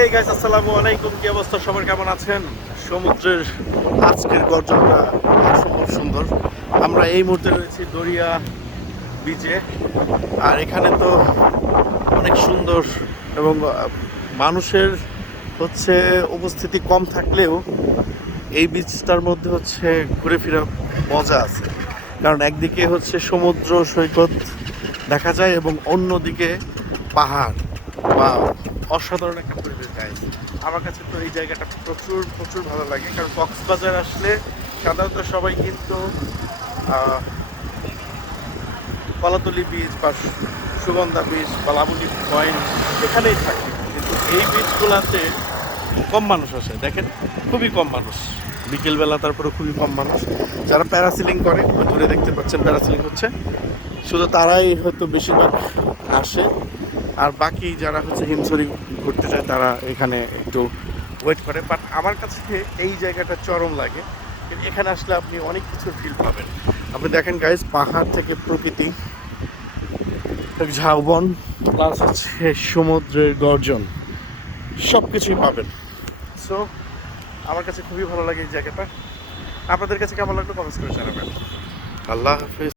এই গাইস, আসসালামু আলাইকুম। কি অবস্থা সবার, কেমন আছেন? সমুদ্রের আজকের গর্জনটা অসম্ভব সুন্দর। আমরা এই মুহূর্তে রয়েছি দরিয়া বিচে। আর এখানে তো অনেক সুন্দর এবং মানুষের হচ্ছে উপস্থিতি কম থাকলেও এই বিচটার মধ্যে হচ্ছে ঘুরে ফিরে মজা আছে। কারণ একদিকে হচ্ছে সমুদ্র সৈকত দেখা যায় এবং অন্যদিকে পাহাড় বা অসাধারণ একটা পরিবেশ গায়ে। আমার কাছে তো এই জায়গাটা প্রচুর প্রচুর ভালো লাগে, কারণ কক্সবাজার আসলে সাধারণত সবাই কিন্তু আহ, কলাতলি বিচ বা সুগন্ধা বিচ বা লাবণী পয়েন্ট এখানেই থাকে, কিন্তু এই বিচগুলোতে কম মানুষ আসে। দেখেন, খুবই কম মানুষ বিকেলবেলা, তারপরে খুবই কম মানুষ। যারা প্যারাসিলিং করে, ওই দূরে দেখতে পাচ্ছেন প্যারাসিলিং হচ্ছে, শুধু তারাই হয়তো বেশিরভাগ আসে। আর বাকি যারা হচ্ছে হিমছড়ি ঘুরতে যায় তারা এখানে একটু ওয়েট করে। বাট আমার কাছে এই জায়গাটা চরম লাগে। এখানে আসলে আপনি অনেক কিছু ফিল পাবেন। আপনি দেখেন গাইজ, পাহাড় থেকে প্রকৃতি, ঝাউবন, প্লাস হচ্ছে সমুদ্রের গর্জন, সব কিছুই পাবেন। সো আমার কাছে খুবই ভালো লাগে এই জায়গাটা। আপনাদের কাছে কেমন লাগলো কমেন্টস করে জানাবেন। আল্লাহ হাফিজ।